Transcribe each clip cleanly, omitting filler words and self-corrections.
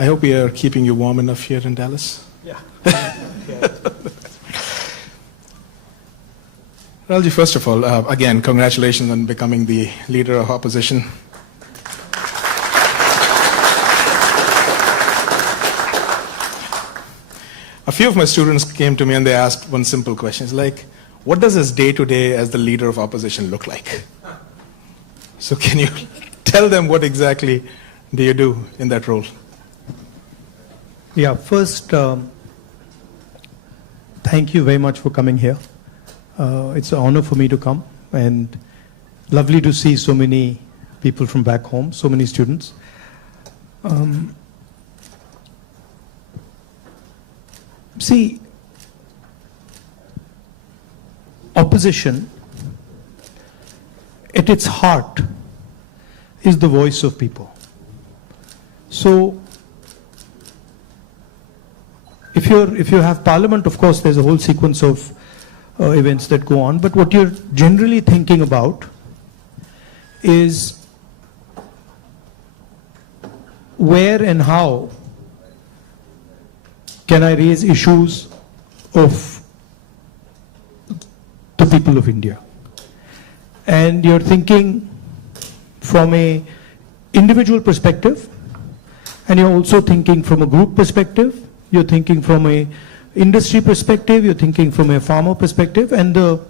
I hope we are keeping you warm enough here in Dallas. Yeah. Rahulji, first of all, again, congratulations on becoming the leader of opposition. A few of my students came to me and they asked one simple question. It's like, what does his day-to-day as the leader of opposition look like? So can you tell them what exactly do you do in that role? Yeah, first, thank you very much for coming here. It's an honor for me to come, and lovely to see so many people from back home, so many students. See, opposition, at its heart, is the voice of people. So, if you have parliament, of course, there's a whole sequence of events that go on, but what you're generally thinking about is where and how can I raise issues of the people of India. And you're thinking from a individual perspective, and you're also thinking from a group perspective, you're thinking from a industry perspective, you're thinking from a farmer perspective, and the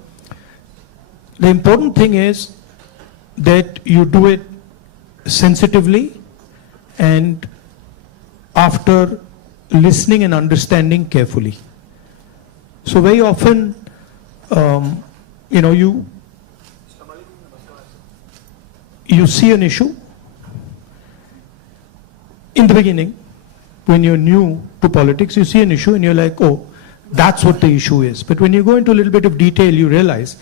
important thing is that you do it sensitively and after listening and understanding carefully. So very often, you see an issue in the beginning. When you're new to politics, you see an issue and you're like, oh, that's what the issue is. But when you go into a little bit of detail, you realize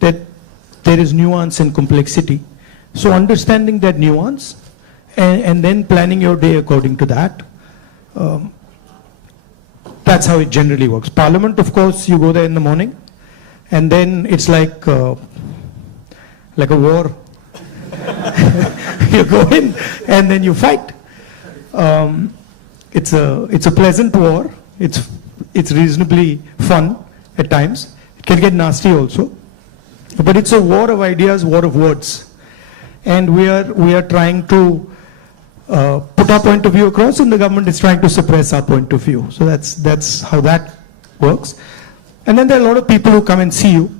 that there is nuance and complexity. So understanding that nuance and then planning your day according to that, that's how it generally works. Parliament, of course, you go there in the morning, and then it's like a war. You go in and then you fight. It's a pleasant war. It's reasonably fun at times. It can get nasty also, but it's a war of ideas, war of words, and we are trying to put our point of view across, and the government is trying to suppress our point of view. So that's how that works. And then there are a lot of people who come and see you,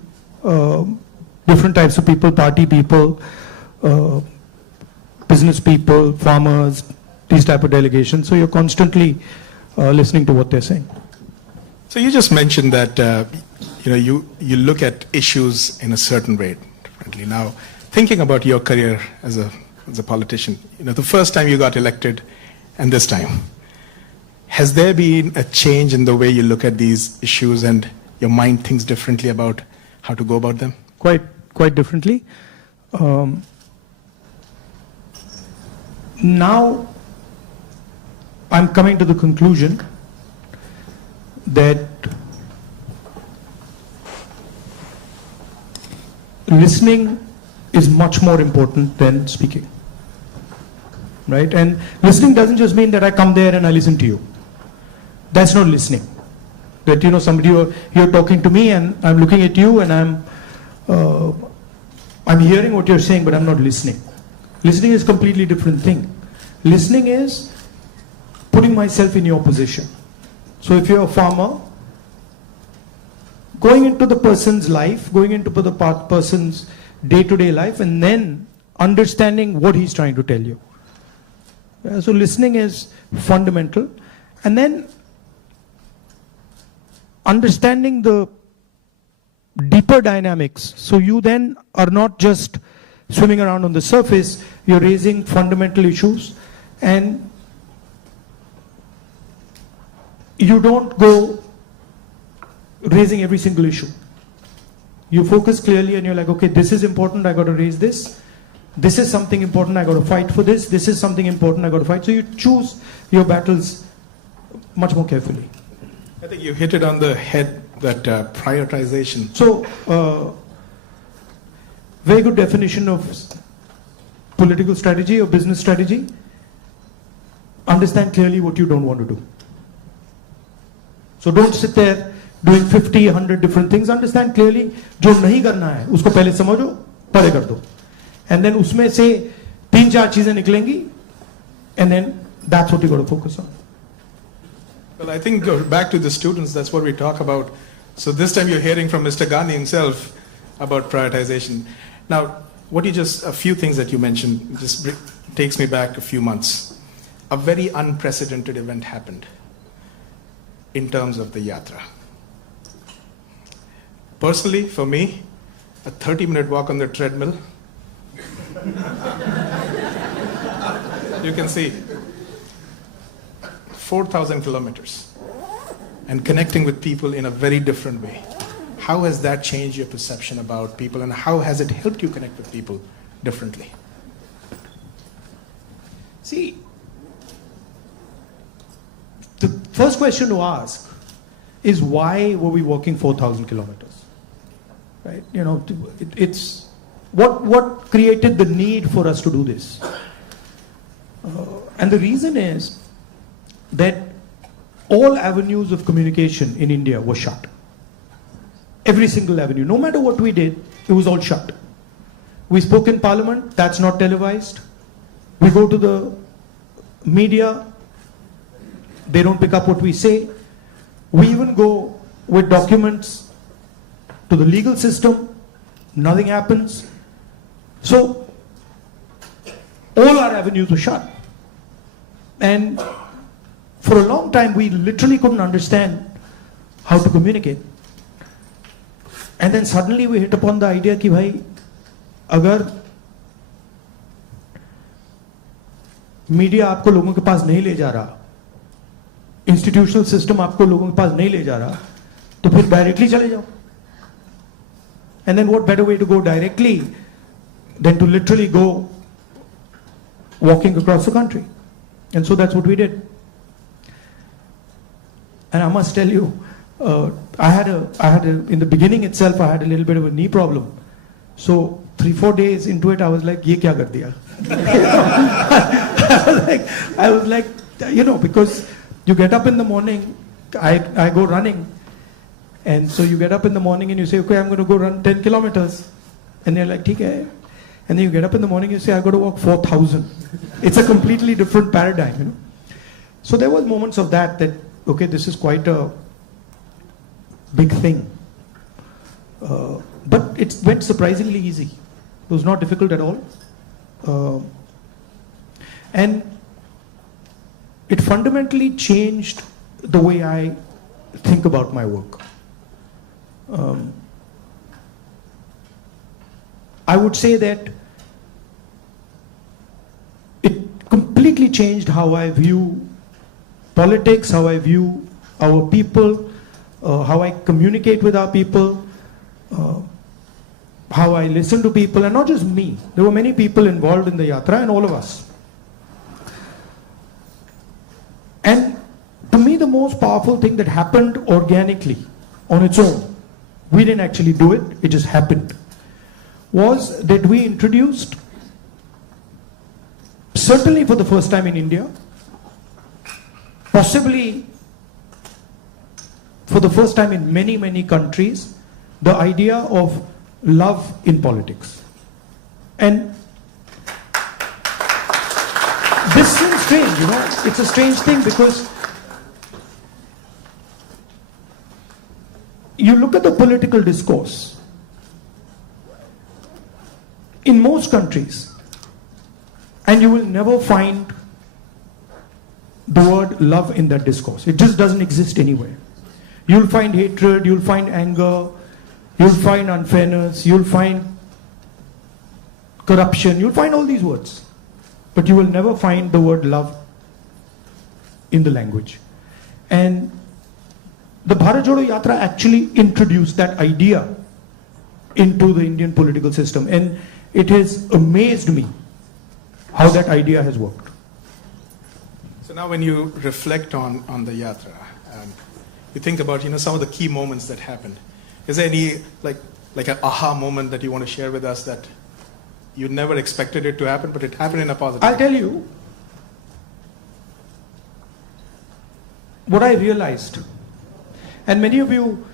different types of people, party people, business people, farmers, these type of delegations. So you're constantly listening to what they're saying. So you just mentioned that you look at issues in a certain way differently. Now, thinking about your career as a politician, the first time you got elected and this time, has there been a change in the way you look at these issues and your mind thinks differently about how to go about them? Quite differently. Now, I'm coming to the conclusion that listening is much more important than speaking, right? And listening doesn't just mean that I come there and I listen to you. That's not listening. That somebody you're talking to me and I'm looking at you and I'm hearing what you're saying, but I'm not listening. Listening is a completely different thing. Listening is putting myself in your position. So if you're a farmer, going into the person's life, going into the person's day-to-day life, and then understanding what he's trying to tell you. So listening is fundamental. And then understanding the deeper dynamics. So you then are not just swimming around on the surface, you're raising fundamental issues, and you don't go raising every single issue. You focus clearly and you're like, okay, this is important, I got to raise this. This is something important, I got to fight for this. This is something important, I got to fight. So you choose your battles much more carefully. I think you hit it on the head, that prioritization. So, very good definition of political strategy or business strategy. understand clearly what you don't want to do. So don't sit there doing 50, 100 different things. Understand clearly, जो नहीं करना है, उसको पहले समझो, पहले कर दो. And then उसमें से 3-4 चीजें निकलेंगी, and then that's what you got to focus on. Well, I think back to the students, that's what we talk about. So this time you're hearing from Mr. Gandhi himself about prioritization. Now, a few things that you mentioned just takes me back a few months. A very unprecedented event happened in terms of the yatra. Personally, for me, a 30-minute walk on the treadmill, you can see 4,000 kilometers and connecting with people in a very different way. How has that changed your perception about people, and how has it helped you connect with people differently? See, the first question to ask is, why were we walking 4,000 kilometers? Right? You know, it's what created the need for us to do this? And the reason is that all avenues of communication in India were shut. Every single avenue, no matter what we did, it was all shut. We spoke in Parliament, that's not televised. We go to the media, they don't pick up what we say. We even go with documents to the legal system, nothing happens. So, all our avenues were shut. And for a long time, we literally couldn't understand how to communicate. And then suddenly we hit upon the idea कि भाई अगर media आपको लोगों के पास नहीं ले जा रहा, इंस्टीट्यूशनल सिस्टम आपको लोगों के पास नहीं ले जा रहा, तो फिर डायरेक्टली चले जाओ. And then what better way to go directly than to literally go walking across the country? And so that's what we did. And I must tell you, I had in the beginning itself, I had a little bit of a knee problem. So 3-4 days into it, I was like, "Ye kya kar diya?" I was like, you know, because you get up in the morning, I go running, and so you get up in the morning and you say, "Okay, I'm going to go run 10 kilometers," and they're like, "ठीक है," and then you get up in the morning and you say, "I got to walk 4,000." It's a completely different paradigm, you know. So there was moments of that, okay, this is quite a big thing. But it went surprisingly easy. It was not difficult at all. And it fundamentally changed the way I think about my work. I would say that it completely changed how I view politics, how I view our people, how I communicate with our people, how I listen to people, and not just me. There were many people involved in the yatra, and all of us. And to me, the most powerful thing that happened organically, on its own, we didn't actually do it, it just happened, was that we introduced, certainly for the first time in India, possibly for the first time in many, many countries, the idea of love in politics. And this seems strange, you know, it's a strange thing, because you look at the political discourse in most countries, and you will never find the word love in that discourse. It just doesn't exist anywhere. You'll find hatred, you'll find anger, you'll find unfairness, you'll find corruption, you'll find all these words. But you will never find the word love in the language. And the Bharat Jodo Yatra actually introduced that idea into the Indian political system. And it has amazed me how that idea has worked. So now when you reflect on the yatra, you think about, you know, some of the key moments that happened. Is there any like an aha moment that you want to share with us that you never expected it to happen, but it happened in a positive way? I'll tell you, what I realized, and many of you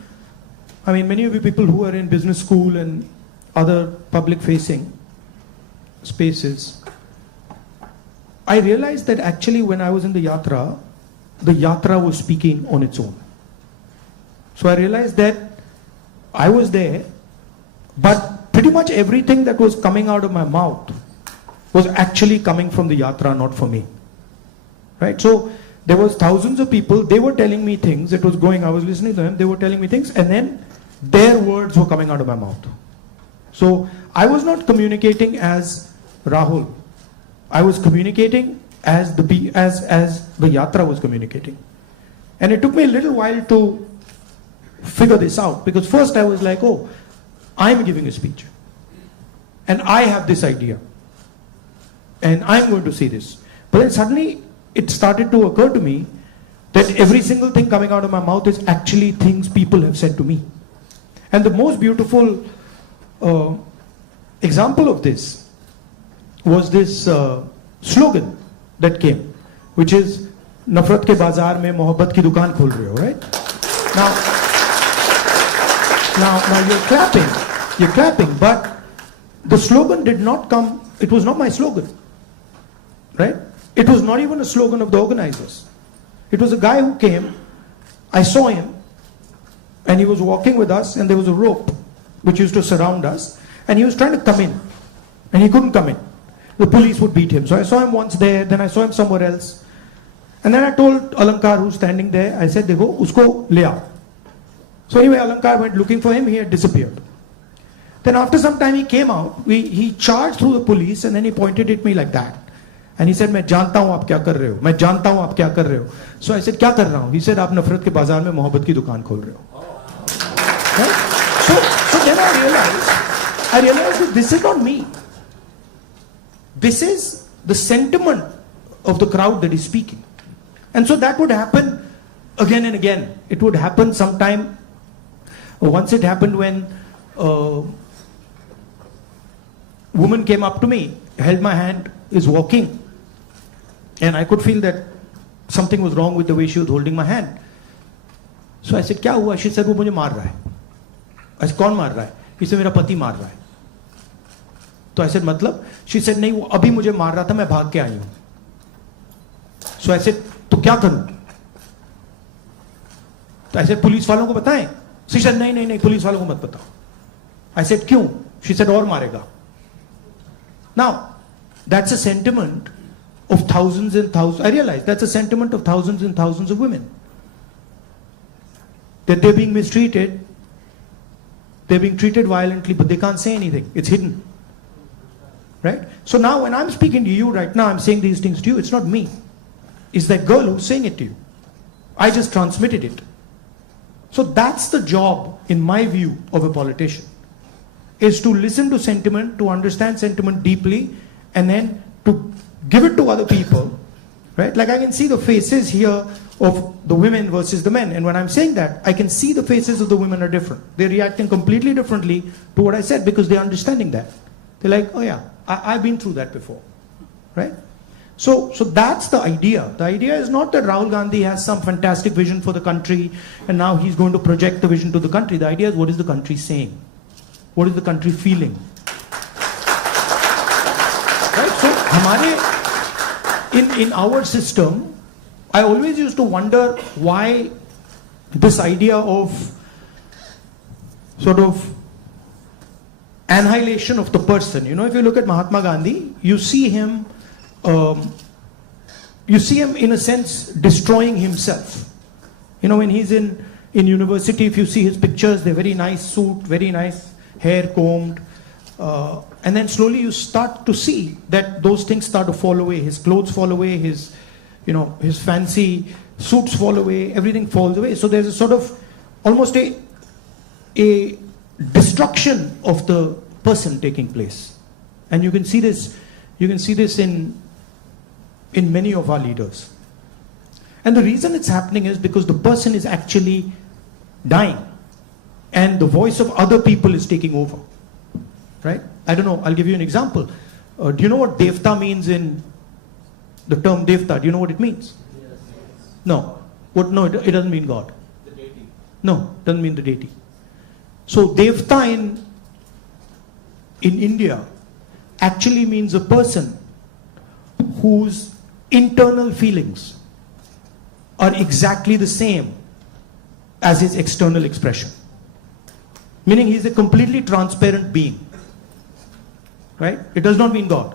people who are in business school and other public facing spaces, I realized that actually when I was in the yatra was speaking on its own. So I realized that I was there, but pretty much everything that was coming out of my mouth was actually coming from the yatra, not for me. Right? So there was thousands of people, they were telling me things, it was going, I was listening to them, they were telling me things, and then their words were coming out of my mouth. So I was not communicating as Rahul. I was communicating as the yatra was communicating. And it took me a little while to figure this out, because first I was like, oh, I'm giving a speech. And I have this idea. And I'm going to say this. But then suddenly it started to occur to me that every single thing coming out of my mouth is actually things people have said to me. And the most beautiful example of this was this slogan that came, which is "Nafrat ke bazaar mein mohabbat ki dukaan khol rahe ho," right? Now you're clapping, but the slogan did not come, it was not my slogan, right? It was not even a slogan of the organizers. It was a guy who came, I saw him, and he was walking with us, and there was a rope which used to surround us, and he was trying to come in, and he couldn't come in. The police would beat him. So I saw him once there, then I saw him somewhere else. And then I told Alankar, who's standing there, I said, "Dekho, usko le aao." So anyway, Alankar went looking for him, he had disappeared. Then after some time he came out, he charged through the police, and then he pointed at me like that. And he said, "मैं जानता हूँ आप क्या कर रहे हो, मैं जानता हूँ आप क्या कर रहे हो." So I said, "क्या कर रहा हूँ?" He said, "आप नफरत के बाजार में मोहब्बत की दुकान खोल रहे हो." Right? So then I realized that this is not me. This is the sentiment of the crowd that is speaking. And so that would happen again and again. It would happen sometime. Once it happened when a woman came up to me, held my hand, is walking, and I could feel that something was wrong with the way she was holding my hand. So I said, "क्या हुआ?" She said, "वो मुझे मार रहा है." I said, "कौन मार रहा है?" He said, "मेरा पति मार रहा है." तो I said, "मतलब?" She said, "नहीं, वो अभी मुझे मार रहा था, मैं भाग के आई हूं." So I said, "तो क्या करूं?" तो I said, "पुलिस वालों को बताएं?" She said, "नहीं नहीं नहीं, पुलिस वालों को मत बताओ." I said, "क्यों?" She said, "और मारेगा." Now, that's a sentiment of thousands and thousands. I realize that's a sentiment of thousands and thousands of women. That they're being mistreated, they're being treated violently, but they can't say anything. It's hidden. Right? So now when I'm speaking to you right now, I'm saying these things to you, it's not me. It's that girl who's saying it to you. I just transmitted it. So that's the job, in my view, of a politician. Is to listen to sentiment, to understand sentiment deeply, and then to give it to other people. Right? Like I can see the faces here of the women versus the men. And when I'm saying that, I can see the faces of the women are different. They're reacting completely differently to what I said because they're understanding that. They're like, "Oh yeah, I've been through that before." Right? So that's the idea. The idea is not that Rahul Gandhi has some fantastic vision for the country and now he's going to project the vision to the country. The idea is, what is the country saying? What is the country feeling? Right? So in our system, I always used to wonder why this idea of sort of annihilation of the person. You know, if you look at Mahatma Gandhi, you see him in a sense destroying himself. You know, when he's in university, if you see his pictures, they're very nice suit, very nice hair combed, and then slowly you start to see that those things start to fall away. His clothes fall away, his fancy suits fall away, everything falls away. So there's a sort of almost a destruction of the person taking place. And you can see this in many of our leaders. And the reason it's happening is because the person is actually dying and the voice of other people is taking over. Right? I don't know, I'll give you an example. Do you know what devta means in the term devta? Do you know what it means? Yes. No. What? No, it doesn't mean God. The deity. No, doesn't mean the deity. So Devta in India actually means a person whose internal feelings are exactly the same as his external expression. Meaning he's a completely transparent being. Right? It does not mean God.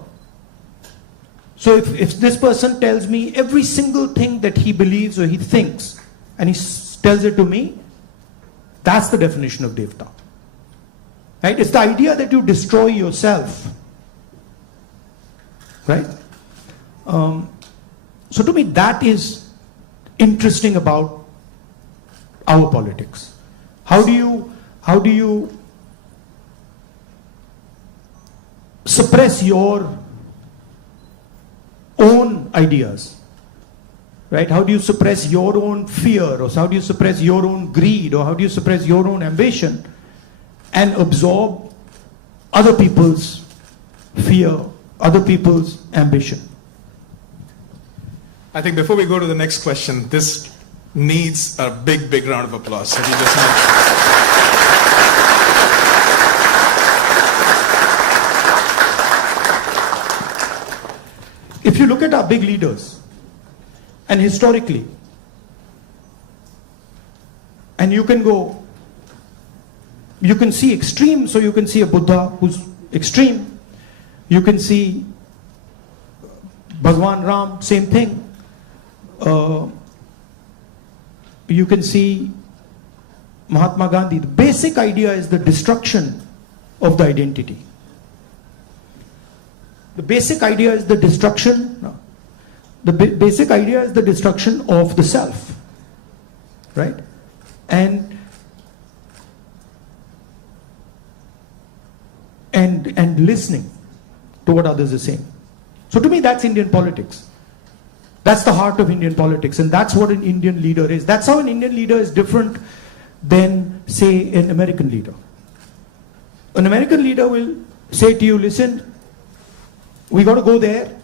So if this person tells me every single thing that he believes or he thinks, and he tells it to me, that's the definition of Devta. Right? It's the idea that you destroy yourself. Right? So to me, that is interesting about our politics. How do you suppress your own ideas? Right? How do you suppress your own fear, or how do you suppress your own greed, or how do you suppress your own ambition and absorb other people's fear, other people's ambition? I think before we go to the next question, this needs a big, big round of applause. So we just If you look at our big leaders, and historically, and you can see extreme, so you can see a Buddha who's extreme, you can see Bhagwan Ram, same thing. You can see Mahatma Gandhi. The basic idea is the destruction of the identity. The basic idea is the destruction. No. The basic idea is the destruction of the self, right? And listening to what others are saying. So to me, that's Indian politics. That's the heart of Indian politics, and that's what an Indian leader is. That's how an Indian leader is different than, say, an American leader. An American leader will say to you, listen, we got to go there,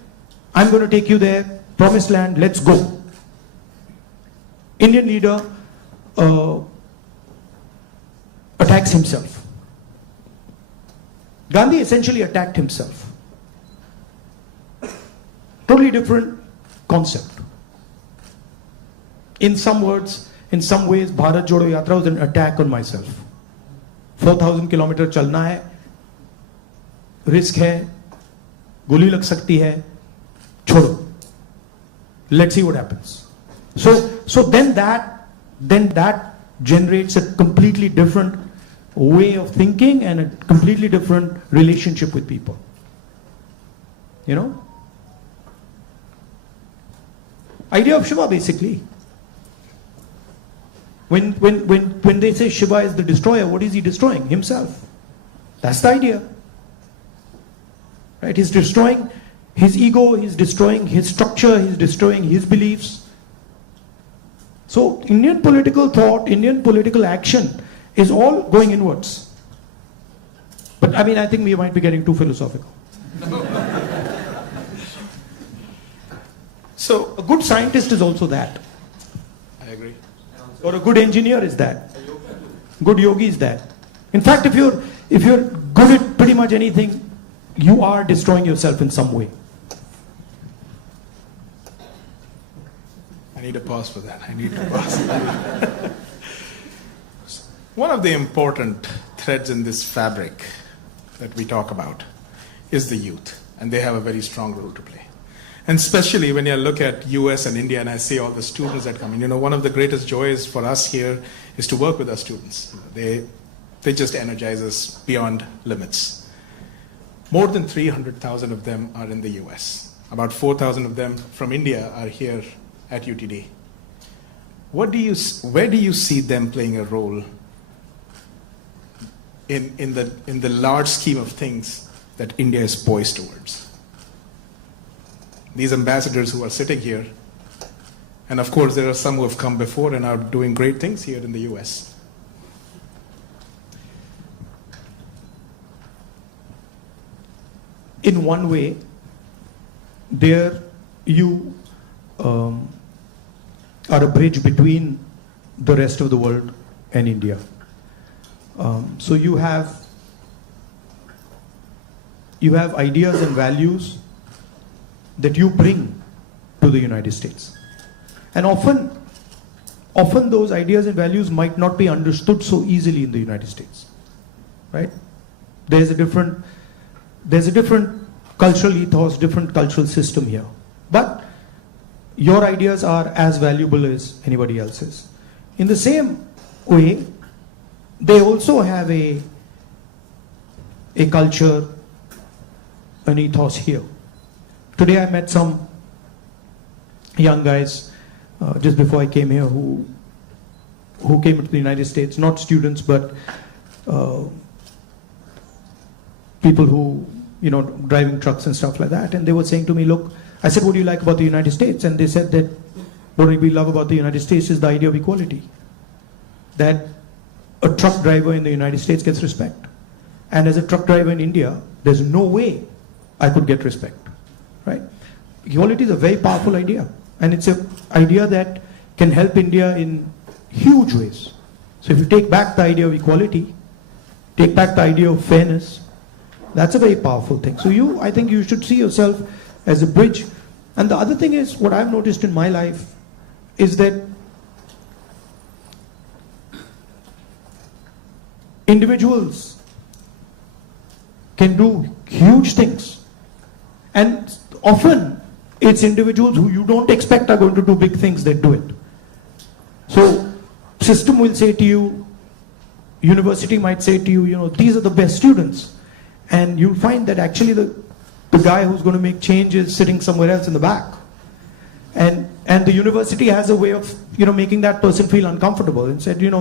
I'm going to take you there, promised land, let's go. Indian leader attacks himself. Gandhi essentially attacked himself. Totally different concept. In some words, in some ways, Bharat Jodo Yatra was an attack on myself. 4,000 kilometer chalna hai, risk hai, goli lag sakti hai, chodo. Let's see what happens. So then that generates a completely different way of thinking and a completely different relationship with people. You know? Idea of Shiva, basically. When they say Shiva is the destroyer, what is he destroying? Himself. That's the idea. Right? He's destroying his ego, he's destroying his structure, he's destroying his beliefs. So Indian political thought, Indian political action is all going inwards. But I mean, I think we might be getting too philosophical. So a good scientist is also that. I agree. Or a good engineer is that. Good yogi is that. In fact, if you're good at pretty much anything, you are destroying yourself in some way. I need a pause for that. I need to pause. One of the important threads in this fabric that we talk about is the youth, and they have a very strong role to play. And especially when you look at US and India, and I see all the students that come in, one of the greatest joys for us here is to work with our students. They just energize us beyond limits. More than 300,000 of them are in the US. About 4,000 of them from India are here at UTD. Where do you see them playing a role in the large scheme of things that India is poised towards? These ambassadors who are sitting here, and of course there are some who have come before and are doing great things here in the US. In one way, are a bridge between the rest of the world and India. So you have ideas and values that you bring to the United States. And often those ideas and values might not be understood so easily in the United States, right? There's a different cultural ethos, different cultural system here. But your ideas are as valuable as anybody else's. In the same way, they also have a culture, an ethos here. Today I met some young guys just before I came here who came to the United States, not students, but people who, driving trucks and stuff like that. And they were saying to me, look, I said, what do you like about the United States? And they said that what we love about the United States is the idea of equality. That a truck driver in the United States gets respect. And as a truck driver in India, there's no way I could get respect, right? Equality is a very powerful idea. And it's an idea that can help India in huge ways. So if you take back the idea of equality, take back the idea of fairness, that's a very powerful thing. So I think you should see yourself as a bridge. And the other thing is, what I've noticed in my life is that individuals can do huge things. And often it's individuals who you don't expect are going to do big things that do it. So system will say to you, university might say to you, these are the best students. And you'll find that actually the guy who's going to make change is sitting somewhere else in the back. And the university has a way of, making that person feel uncomfortable and said, you're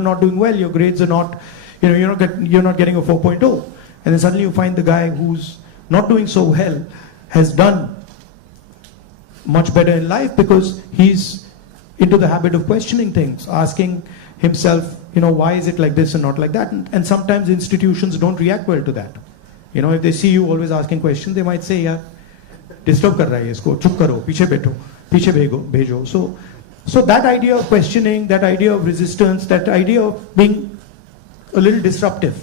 not doing well, your grades are not, you're not getting a 4.0. And then suddenly you find the guy who's not doing so well has done much better in life because he's into the habit of questioning things, asking himself, why is it like this and not like that? And sometimes institutions don't react well to that. If they see you always asking questions, they might say, yeah, disturb kar raha hai isko, chup karo, piche bhejo. So that idea of questioning, that idea of resistance, that idea of being a little disruptive,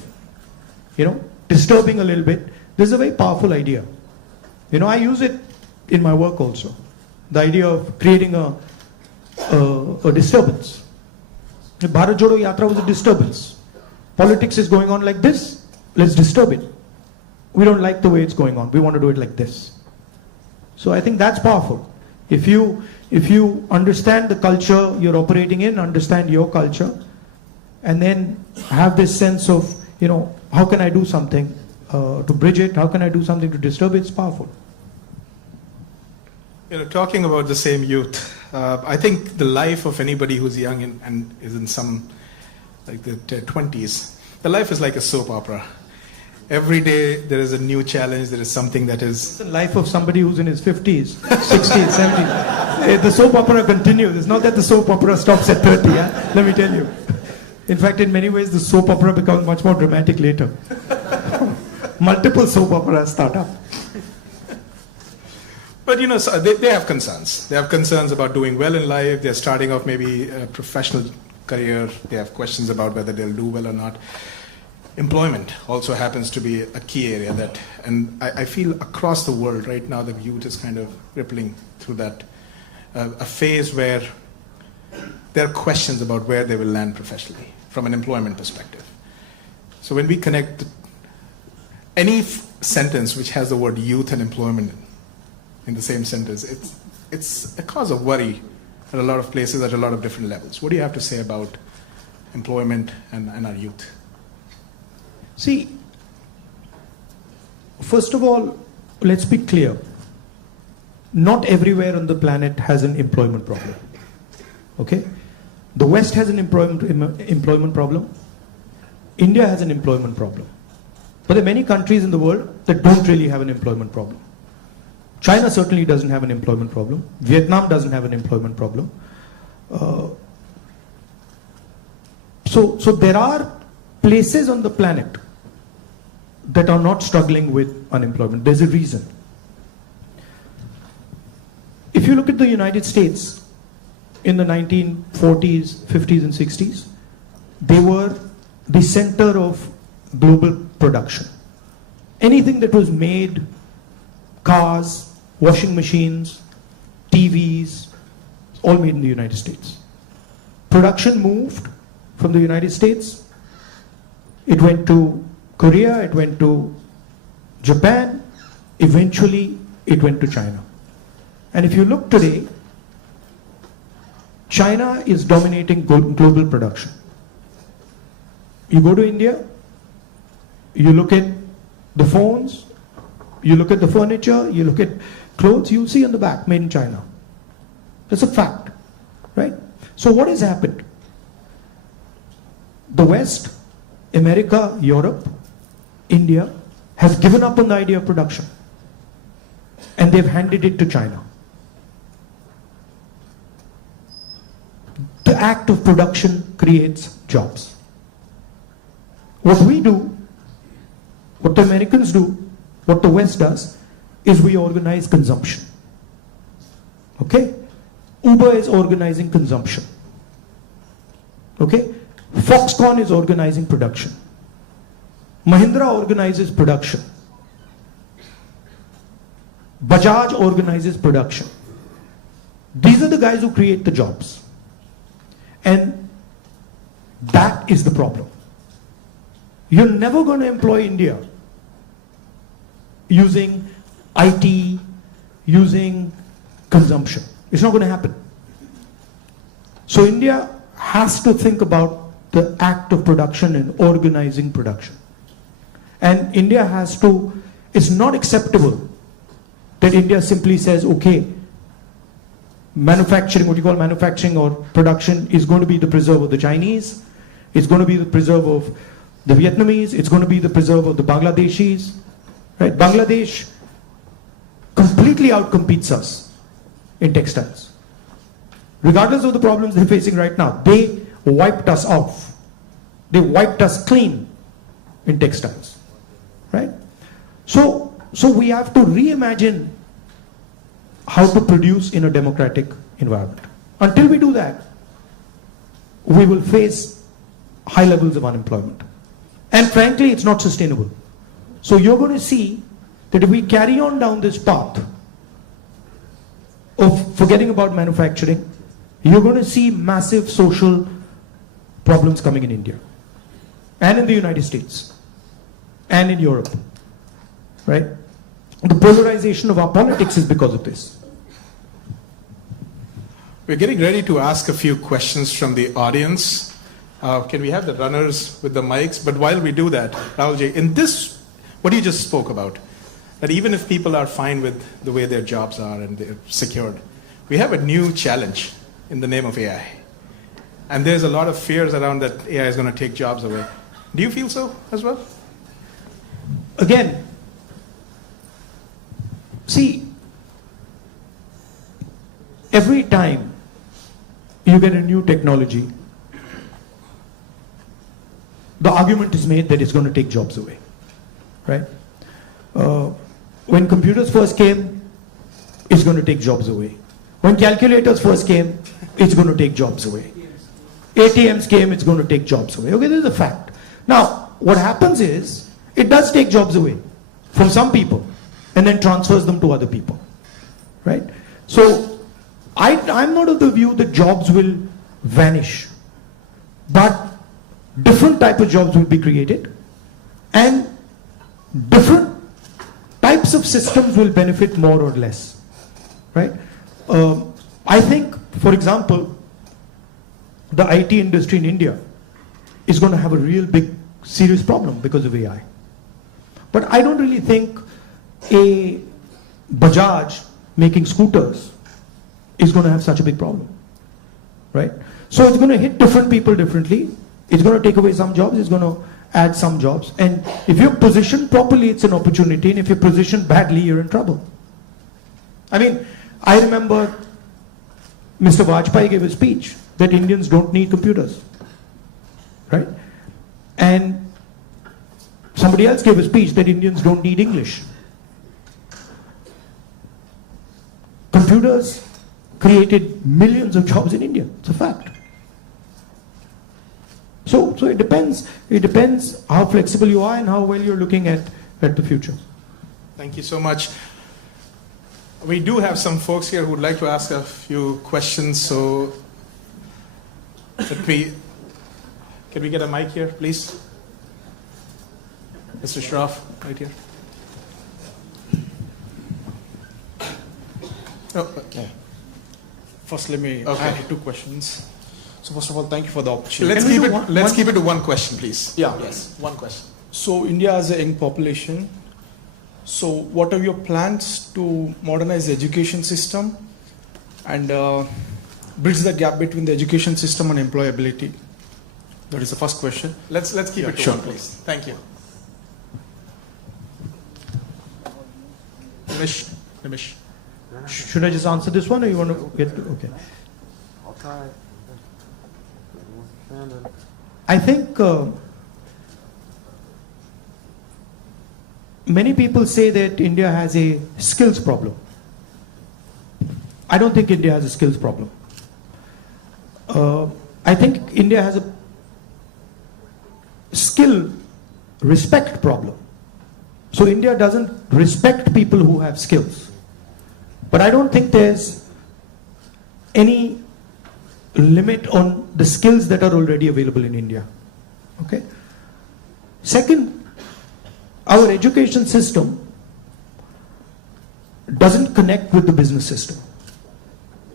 disturbing a little bit, this is a very powerful idea. I use it in my work also. The idea of creating a disturbance. Bharat Jodo Yatra was a disturbance. Politics is going on like this, let's disturb it. We don't like the way it's going on, we want to do it like this. So I think that's powerful. If you understand the culture you're operating in, understand your culture, and then have this sense of, how can I do something to bridge it, how can I do something to disturb it, it's powerful. Talking about the same youth, I think the life of anybody who's young and is in some, like the 20s, the life is like a soap opera. Every day there is a new challenge, there is something that is... It's the life of somebody who's in his 50s, 60s, 70s. The soap opera continues. It's not that the soap opera stops at 30, yeah? Let me tell you. In fact, in many ways, the soap opera becomes much more dramatic later. Multiple soap operas start up. But so they have concerns. They have concerns about doing well in life. They're starting off maybe a professional career. They have questions about whether they'll do well or not. Employment also happens to be a key area and I feel across the world right now the youth is kind of rippling through that, a phase where there are questions about where they will land professionally from an employment perspective. So when we connect any sentence which has the word youth and employment in the same sentence, it's a cause of worry at a lot of places at a lot of different levels. What do you have to say about employment and our youth? See, first of all, let's be clear. Not everywhere on the planet has an employment problem. Okay? The West has an employment problem. India has an employment problem. But there are many countries in the world that don't really have an employment problem. China certainly doesn't have an employment problem. Vietnam doesn't have an employment problem. So there are places on the planet that are not struggling with unemployment. There's a reason. If you look at the United States, in the 1940s, 50s and 60s, they were the center of global production. Anything that was made, cars, washing machines, TVs, all made in the United States. Production moved from the United States, it went to Korea, it went to Japan, eventually it went to China. And if you look today, China is dominating global production. You go to India, you look at the phones, you look at the furniture, you look at clothes, you'll see on the back, made in China. That's a fact, right? So what has happened? The West, America, Europe, India, have given up on the idea of production. And they've handed it to China. The act of production creates jobs. What we do, what the Americans do, what the West does, is we organize consumption. Okay? Uber is organizing consumption. Okay? Foxconn is organizing production. Mahindra organizes production. Bajaj organizes production. These are the guys who create the jobs. And that is the problem. You're never going to employ India using IT, using consumption. It's not going to happen. So India has to think about the act of production and organizing production. And India has to, it's not acceptable that India simply says, okay, manufacturing, what you call manufacturing or production is going to be the preserve of the Chinese, it's going to be the preserve of the Vietnamese, it's going to be the preserve of the Bangladeshis, right? Bangladesh completely outcompetes us in textiles. Regardless of the problems they're facing right now, they wiped us off. They wiped us clean in textiles, right? So we have to reimagine how to produce in a democratic environment. Until we do that, we will face high levels of unemployment. And frankly, it's not sustainable. So you're going to see that if we carry on down this path of forgetting about manufacturing, you're going to see massive social problems coming in India and in the United States and in Europe, right? The polarization of our politics is because of this. We're getting ready to ask a few questions from the audience. Can we have the runners with the mics? But while we do that, Rahulji, in this, what you just spoke about, that even if people are fine with the way their jobs are and they're secured, we have a new challenge in the name of AI. And there's a lot of fears around that AI is going to take jobs away. Do you feel so as well? Again, see, every time you get a new technology, the argument is made that it's going to take jobs away, right? When computers first came, it's going to take jobs away. When calculators first came, it's going to take jobs away. ATMs came, it's going to take jobs away. Okay, this is a fact. Now, what happens is, it does take jobs away from some people and then transfers them to other people, right? So, I'm not of the view that jobs will vanish, but different type of jobs will be created and different types of systems will benefit more or less, right? I think, for example, the IT industry in India is going to have a real big serious problem because of AI. But I don't really think a Bajaj making scooters is going to have such a big problem, right? So it's going to hit different people differently. It's going to take away some jobs, it's going to add some jobs. And if you're positioned properly, it's an opportunity. And if you're positioned badly, you're in trouble. I mean, I remember Mr. Vajpayee gave a speech that Indians don't need computers, right? And somebody else gave a speech that Indians don't need English. Computers created millions of jobs in India. It's a fact. So it depends. It depends how flexible you are and how well you're looking at the future. Thank you so much. We do have some folks here who would like to ask a few questions. So, can we get a mic here, please? Mr. Shroff, right here. Oh, Yeah. First, let me Okay. add 2 questions. So first of all, thank you for the opportunity. let's keep it to one question, please. Yeah. Yes, one question. So India has a young population. So what are your plans to modernize the education system and bridge the gap between the education system and employability? That is the first question. Let's keep Yeah, it to sure. one, please. Thank you. Nimish. Should I just answer this one, or you want to get to, okay? I'll try. I think many people say that India has a skills problem. I don't think India has a skills problem. I think India has a skill respect problem. So India doesn't respect people who have skills. But I don't think there's any limit on the skills that are already available in India. Okay? Second, our education system doesn't connect with the business system.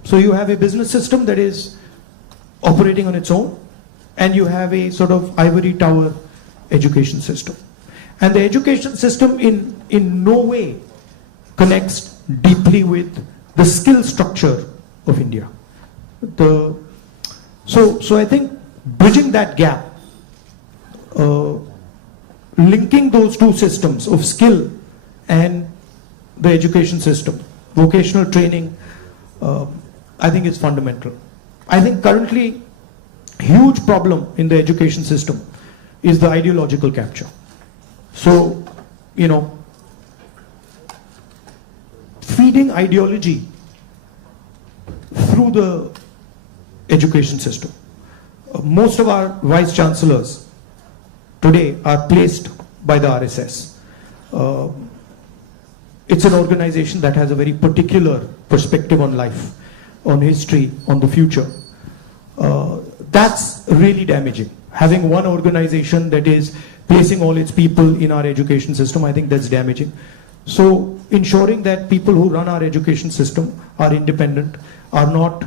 So you have a business system that is operating on its own, and you have a sort of ivory tower education system. And the education system in no way connects deeply with the skill structure of India. So I think bridging that gap, linking those two systems of skill and the education system, vocational training, I think is fundamental. I think currently huge problem in the education system is the ideological capture. So, feeding ideology through the education system. Most of our vice chancellors today are placed by the RSS. It's an organization that has a very particular perspective on life, on history, on the future. That's really damaging. Having one organization that is placing all its people in our education system, I think that's damaging. So ensuring that people who run our education system are independent, are not,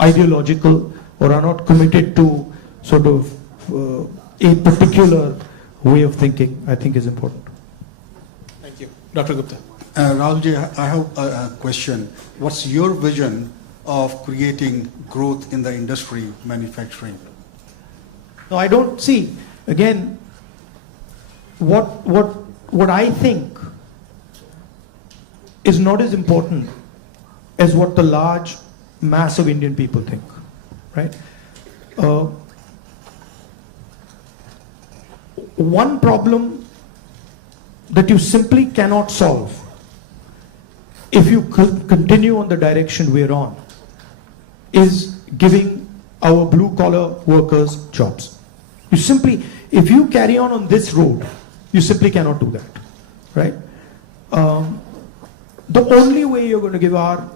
ideological, or are not committed to sort of a particular way of thinking, I think is important. Thank you. Dr. Gupta. Rahulji, I have a question. What's your vision of creating growth in the industry, manufacturing? No, I don't see. Again, what I think is not as important as what the large mass of Indian people think, right? One problem that you simply cannot solve if you continue on the direction we're on is giving our blue-collar workers jobs. You simply, if you carry on this road, you simply cannot do that, right? The only way you're going to give our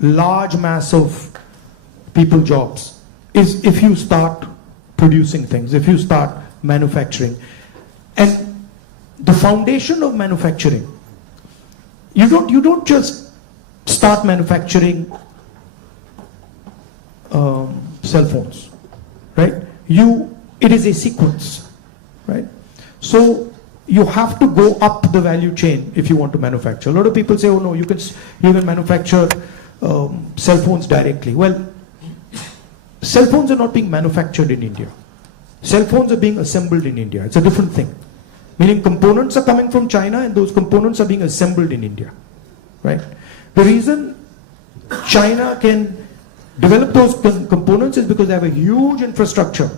large mass of people jobs is if you start producing things, if you start manufacturing. And the foundation of manufacturing, you don't just start manufacturing cell phones, right? It is a sequence, right? So you have to go up the value chain if you want to manufacture. A lot of people say, oh no, you can manufacture cell phones directly. Well, cell phones are not being manufactured in India. Cell phones are being assembled in India. It's a different thing. Meaning components are coming from China and those components are being assembled in India, right? The reason China can develop those components is because they have a huge infrastructure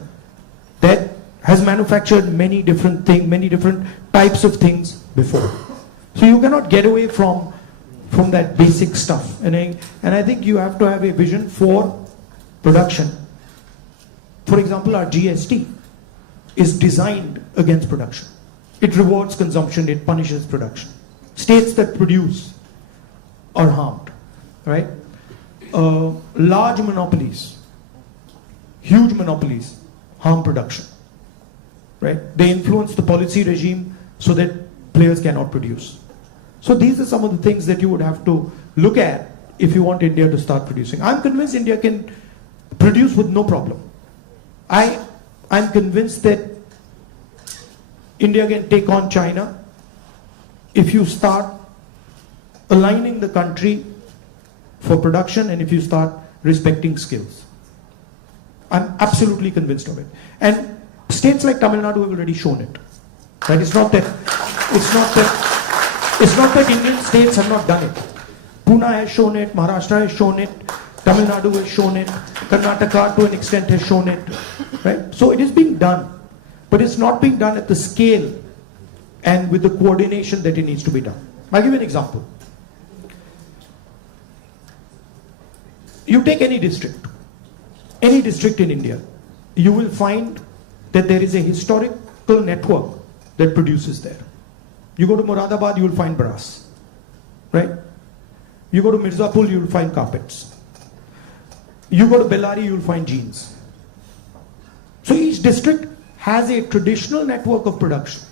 that has manufactured many different things, many different types of things before. So you cannot get away from from that basic stuff. And I think you have to have a vision for production. For example, our GST is designed against production. It rewards consumption, it punishes production. States that produce are harmed, right? Large monopolies, huge monopolies, harm production, right? They influence the policy regime so that players cannot produce. So these are some of the things that you would have to look at if you want India to start producing. I'm convinced India can produce with no problem. I'm convinced that India can take on China if you start aligning the country for production and if you start respecting skills. I'm absolutely convinced of it. And states like Tamil Nadu have already shown it. Right? It's not that Indian states have not done it. Pune has shown it, Maharashtra has shown it, Tamil Nadu has shown it, Karnataka to an extent has shown it. Right? So it is being done. But it's not being done at the scale and with the coordination that it needs to be done. I'll give you an example. You take any district in India, you will find that there is a historical network that produces there. You go to Moradabad, you will find brass, right? You go to Mirzapur, you will find carpets. You go to Bellary, you will find jeans. So each district has a traditional network of production.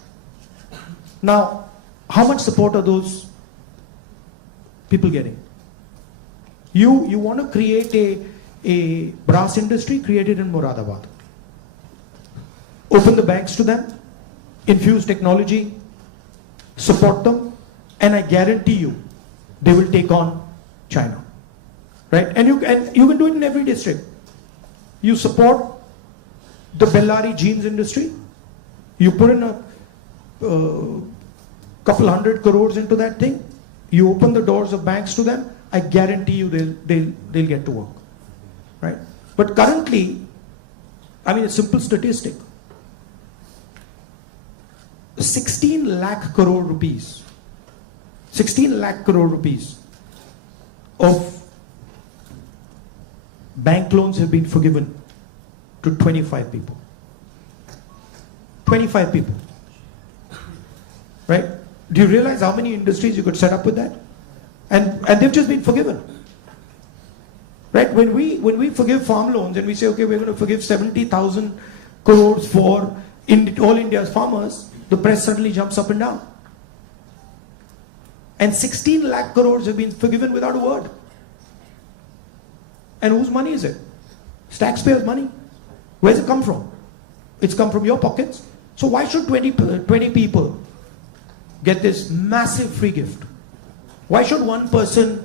Now, how much support are those people getting? You want to create a brass industry, create it in Moradabad. Open the banks to them, infuse technology, support them, and I guarantee you, they will take on China. Right? And you can do it in every district. You support the Bellary jeans industry, you put in a couple 100 crores into that thing, you open the doors of banks to them, I guarantee you they'll get to work. Right? But currently, I mean a simple statistic, 16 lakh crore rupees of bank loans have been forgiven to 25 people. 25 people. Right? Do you realize how many industries you could set up with that? And they've just been forgiven. Right? When we forgive farm loans and we say, okay, we're going to forgive 70,000 crores for all India's farmers, the press suddenly jumps up and down. And 16 lakh crores have been forgiven without a word. And whose money is it? It's taxpayers' money. Where's it come from? It's come from your pockets. So why should 20 people get this massive free gift? Why should one person,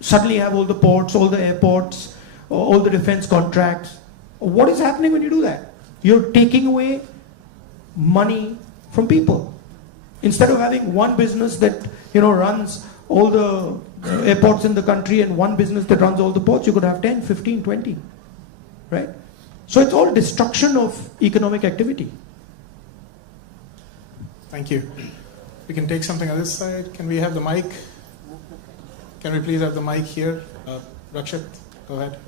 suddenly have all the ports, all the airports, all the defense contracts? What is happening when you do that? You're taking away money from people. Instead of having one business that, runs all the airports in the country and one business that runs all the ports, you could have 10, 15, 20. Right? So it's all destruction of economic activity. Thank you. We can take something on this side. Can we have the mic? Can we please have the mic here? Rakshit, go ahead.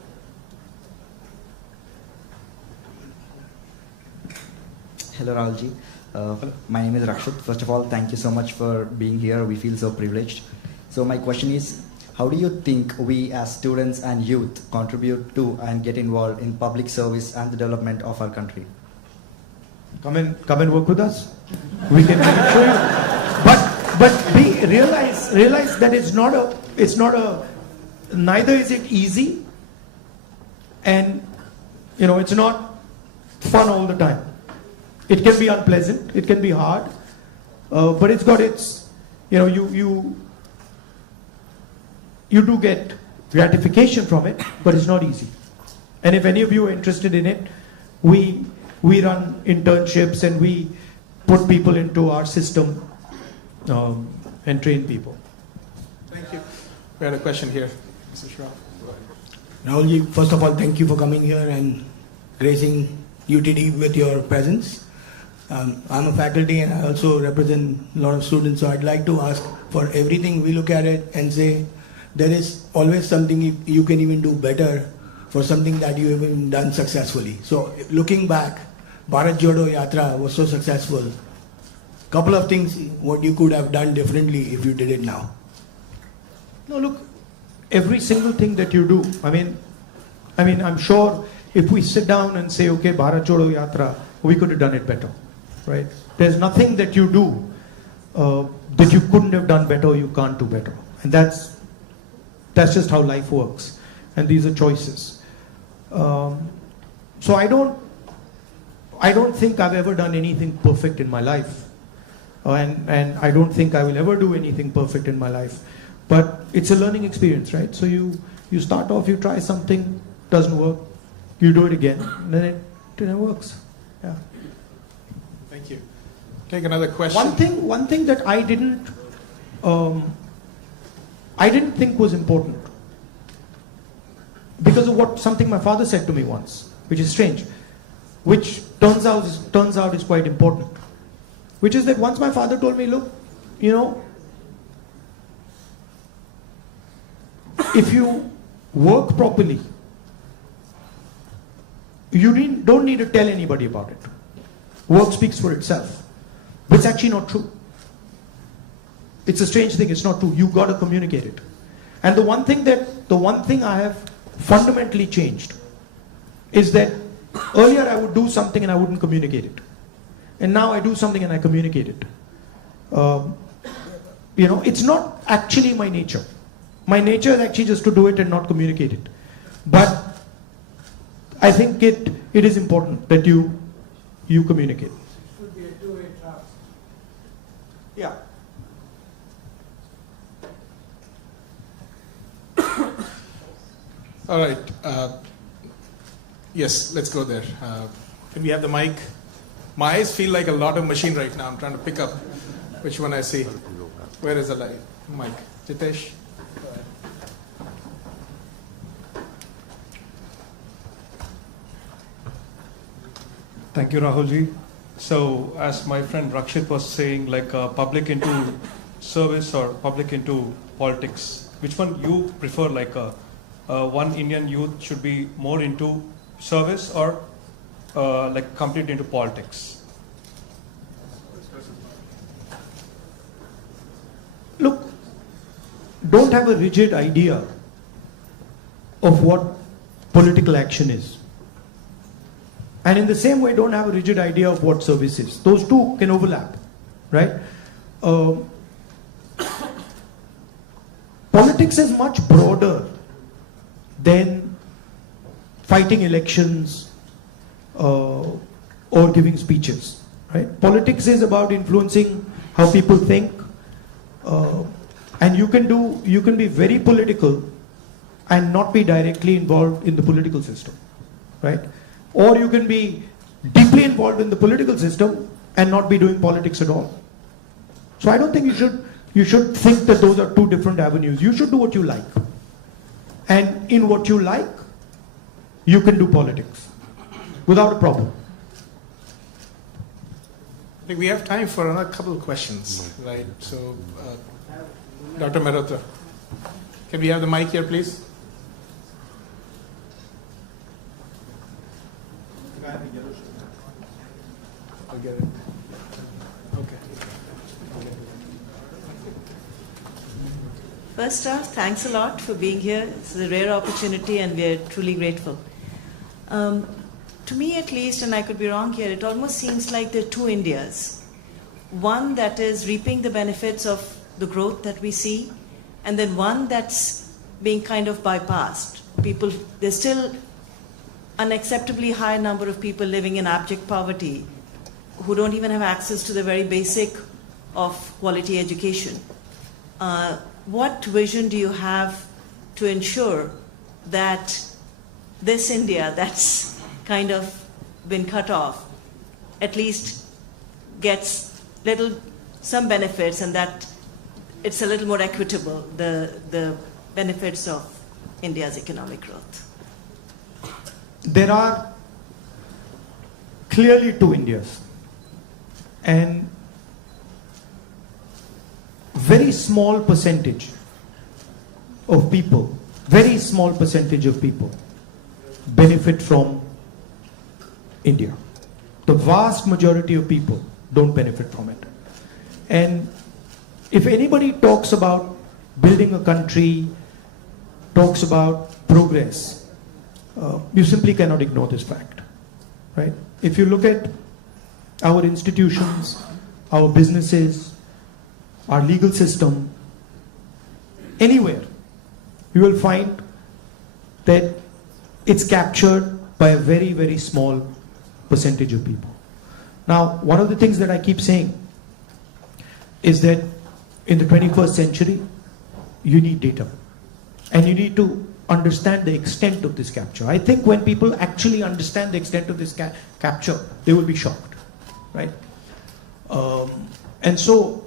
Hello, Rahulji. My name is Rakshit. First of all, thank you so much for being here. We feel so privileged. So my question is, how do you think we as students and youth contribute to and get involved in public service and the development of our country? Come and work with us. We can show you. But realize that neither is it easy, and it's not fun all the time. It can be unpleasant, it can be hard, but it's got its, you do get gratification from it, but it's not easy. And if any of you are interested in it, we run internships and we put people into our system and train people. Thank you. We had a question here, Mr. Shah. Rahulji, first of all, thank you for coming here and gracing UTD with your presence. I'm a faculty and I also represent a lot of students, so I'd like to ask, for everything we look at it and say there is always something you can even do better for something that you haven't done successfully. So looking back, Bharat Jodo Yatra was so successful. Couple of things what you could have done differently if you did it now. No, look, every single thing that you do, I mean, I'm sure if we sit down and say, okay, Bharat Jodo Yatra, we could have done it better, right? There's nothing that you do that you couldn't have done better or you can't do better. And that's just how life works. And these are choices. So I don't think I've ever done anything perfect in my life. And I don't think I will ever do anything perfect in my life. But it's a learning experience, right? So you start off, you try something, doesn't work, you do it again, and then it works. Yeah. Thank you. Take another question. One thing that I didn't think was important, because of something my father said to me once, which is strange, which turns out is quite important, which is that once my father told me, look, if you work properly, you don't need to tell anybody about it. Work speaks for itself. But it's actually not true. It's a strange thing, it's not true. You got to communicate it. And the one thing I have fundamentally changed is that earlier I would do something and I wouldn't communicate it. And now I do something and I communicate it. It's not actually my nature. My nature is actually just to do it and not communicate it. But I think it is important that you communicate. It should be a two-way traffic. Yeah. All right. Yes, let's go there. Can we have the mic? My eyes feel like a lot of machine right now. I'm trying to pick up which one I see. Where is the mic? Jitesh? Thank you, Rahulji. So, as my friend Rakshit was saying, like public into service or public into politics, which one you prefer? Like one Indian youth should be more into service or like complete into politics? Look, don't have a rigid idea of what political action is. And in the same way, don't have a rigid idea of what service is. Those two can overlap, right? Politics is much broader than fighting elections or giving speeches, right? Politics is about influencing how people think, and you can be very political and not be directly involved in the political system, right? Or you can be deeply involved in the political system and not be doing politics at all. So I don't think you should think that those are two different avenues. You should do what you like. And in what you like, you can do politics without a problem. I think we have time for another couple of questions, right? So, Dr. Mehrotra, can we have the mic here, please? I'll get it. Okay. First off, thanks a lot for being here. It's a rare opportunity and we're truly grateful. To me at least, and I could be wrong here, it almost seems like there are two Indias. One that is reaping the benefits of the growth that we see, and then one that's being kind of bypassed. There's still unacceptably high number of people living in abject poverty who don't even have access to the very basic of quality education. What vision do you have to ensure that this India that's kind of been cut off at least gets some benefits, and that it's a little more equitable, the benefits of India's economic growth? There are clearly two Indias. And very small percentage of people, very small percentage of people benefit from India. The vast majority of people don't benefit from it. And if anybody talks about building a country, talks about progress, you simply cannot ignore this fact, right? If you look at our institutions, our businesses, our legal system, anywhere, you will find that it's captured by a very, very small percentage of people. Now, one of the things that I keep saying is that in the 21st century, you need data. And you need to understand the extent of this capture. I think when people actually understand the extent of this capture, they will be shocked, right? And so,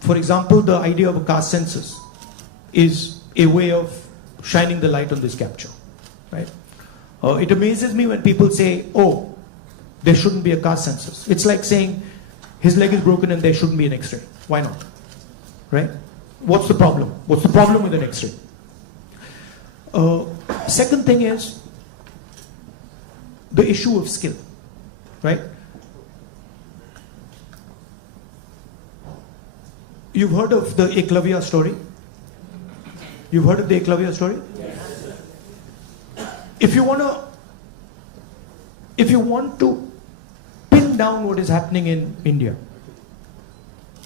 for example, the idea of a caste census is a way of shining the light on this capture, right? It amazes me when people say, oh, there shouldn't be a caste census. It's like saying his leg is broken and there shouldn't be an X-ray. Why not, right? What's the problem? What's the problem with an X-ray? Second thing is the issue of skill, right? You've heard of the Eklavya story? You've heard of the Eklavya story? Yes. If you want to pin down what is happening in India,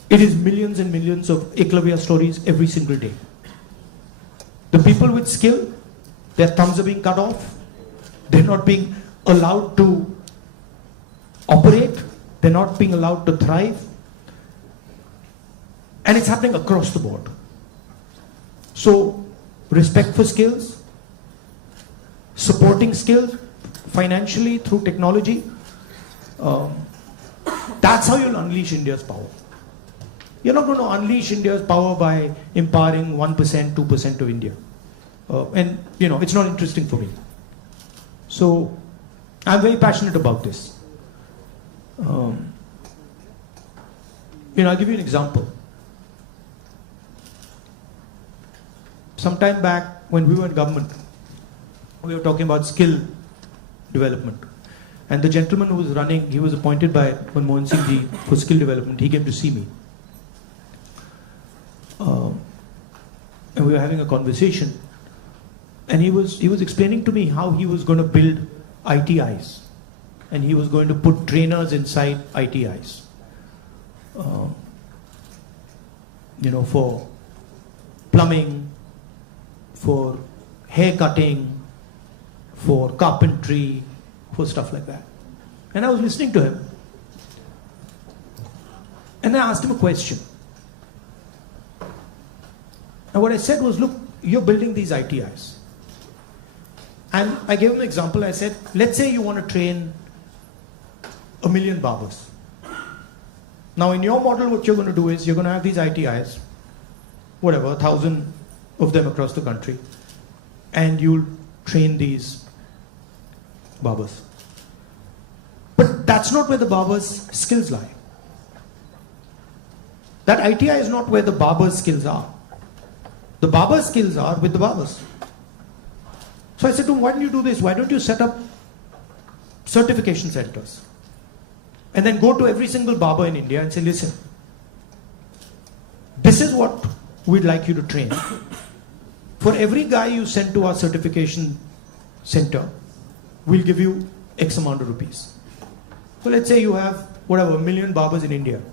it is millions and millions of Eklavya stories every single day. The people with skill, their thumbs are being cut off. They're not being allowed to operate. They're not being allowed to thrive. And it's happening across the board. So, respect for skills, supporting skills financially through technology, that's how you'll unleash India's power. You're not going to unleash India's power by empowering 1%, 2% of India. And, it's not interesting for me. So, I'm very passionate about this. I'll give you an example. Some time back, when we were in government, we were talking about skill development. And the gentleman who was running, he was appointed by Manmohan Singh Ji for skill development. He came to see me. And we were having a conversation. And he was explaining to me how he was going to build ITIs. And he was going to put trainers inside ITIs. For plumbing, for hair cutting, for carpentry, for stuff like that. And I was listening to him. And I asked him a question. And what I said was, look, you're building these ITIs. And I gave him an example. I said, let's say you want to train 1 million barbers. Now in your model, what you're going to do is, you're going to have these ITIs, 1,000 of them across the country, and you'll train these barbers. But that's not where the barbers' skills lie. That ITI is not where the barbers' skills are. The barbers' skills are with the barbers. So I said to him, why don't you do this? Why don't you set up certification centers? And then go to every single barber in India and say, listen, this is what we'd like you to train. For every guy you send to our certification center, we'll give you X amount of rupees. So let's say you have, 1 million barbers in India. And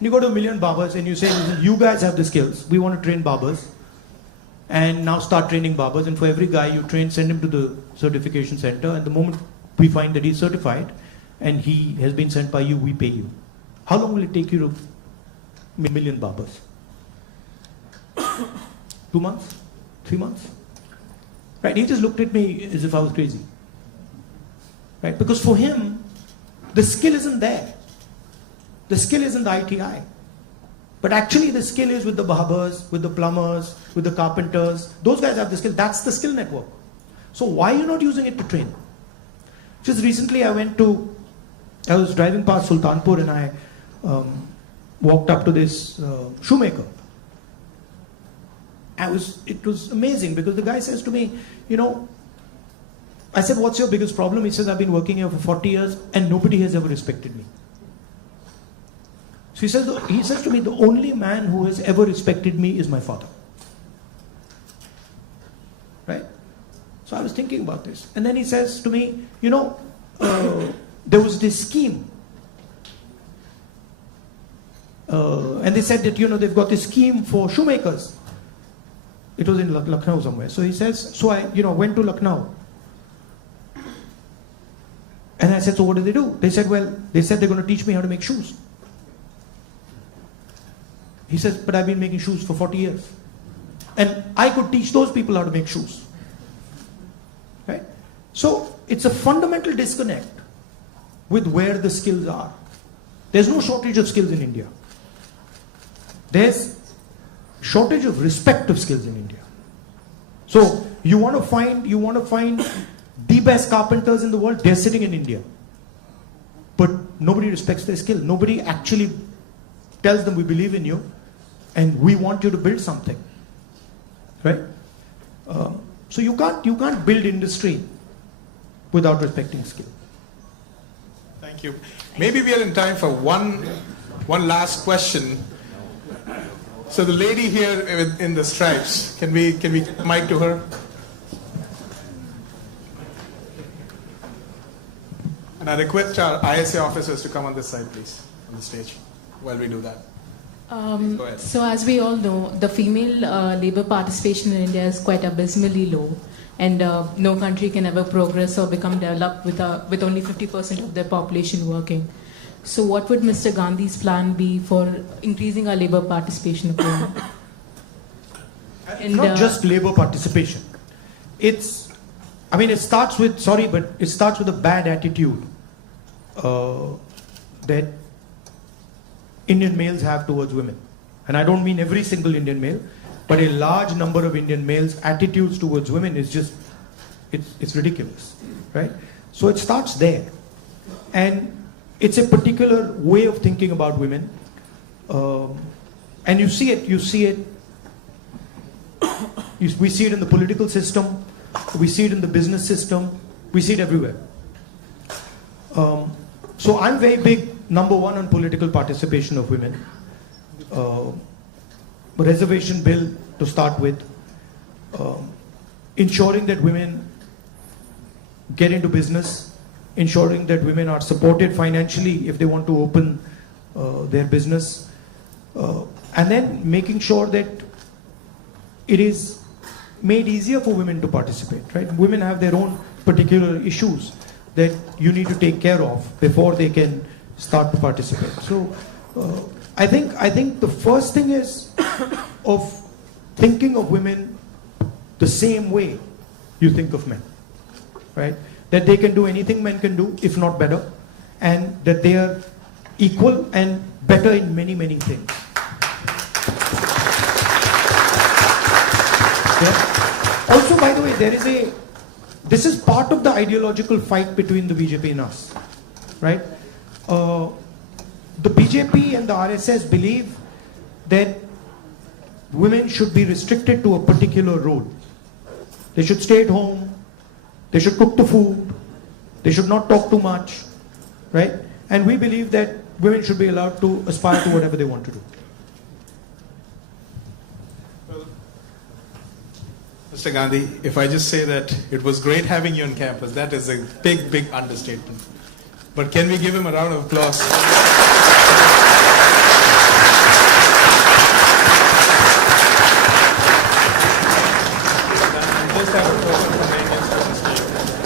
you go to 1 million barbers and you say, listen, you guys have the skills. We want to train barbers. And now start training barbers. And for every guy you train, send him to the certification center. And the moment we find that he's certified and he has been sent by you, we pay you. How long will it take you to 1 million barbers? 2 months? 3 months? Right? He just looked at me as if I was crazy. Right? Because for him, the skill isn't there. The skill isn't the ITI. But actually the skill is with the barbers, with the plumbers, with the carpenters. Those guys have the skill. That's the skill network. So why are you not using it to train? Just recently I went to I was driving past Sultanpur and I walked up to this shoemaker. It was amazing because the guy says to me, you know, I said, what's your biggest problem? He says, I've been working here for 40 years and nobody has ever respected me. So he says to me, the only man who has ever respected me is my father. Right? So I was thinking about this. And then he says to me, you know, there was this scheme. And they said that, you know, they've got this scheme for shoemakers. It was in Lucknow somewhere. So he says, so I, you know, went to Lucknow. And I said, so what did they do? They said, well, they said they're going to teach me how to make shoes. He says, but I've been making shoes for 40 years. And I could teach those people how to make shoes. Right? So it's a fundamental disconnect with where the skills are. There's no shortage of skills in India. There's shortage of respect of skills in India. So you want to find the best carpenters in the world, they're sitting in India. But nobody respects their skill. Nobody actually tells them we believe in you and we want you to build something. Right? So you can't build industry without respecting skill. Thank you. Maybe we are in time for one last question. So the lady here in the stripes, can we mic to her? And I request our ISA officers to come on this side, please, on the stage, while we do that. Go ahead. So as we all know, the female labor participation in India is quite abysmally low, and no country can ever progress or become developed with only 50% of their population working. So what would Mr. Gandhi's plan be for increasing our labor participation of women? It's not just labor participation. It starts with a bad attitude that Indian males have towards women. And I don't mean every single Indian male, but a large number of Indian males' attitudes towards women is just, it's ridiculous, right? So it starts there. And it's a particular way of thinking about women. And we see it in the political system, we see it in the business system, we see it everywhere. So I'm very big, number one, on political participation of women. Reservation bill to start with. Ensuring that women get into business. Ensuring that women are supported financially if they want to open their business. And then making sure that it is made easier for women to participate, right? Women have their own particular issues that you need to take care of before they can start to participate. So I think the first thing is of thinking of women the same way you think of men, right? That they can do anything men can do, if not better, and that they are equal and better in many, many things. Yeah. Also, by the way, this is part of the ideological fight between the BJP and us, right? The BJP and the RSS believe that women should be restricted to a particular role. They should stay at home, they should cook the food, they should not talk too much, right? And we believe that women should be allowed to aspire to whatever they want to do. Well, Mr. Gandhi, if I just say that it was great having you on campus, that is a big, big understatement. But can we give him a round of applause?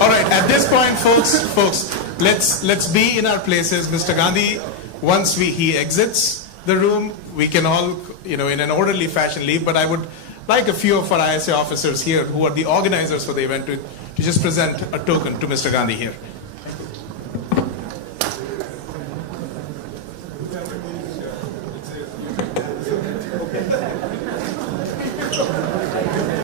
All right, at this point, folks, let's be in our places. Mr. Gandhi, once he exits the room, we can all, in an orderly fashion leave. But I would like a few of our ISA officers here, who are the organizers for the event, to just present a token to Mr. Gandhi here.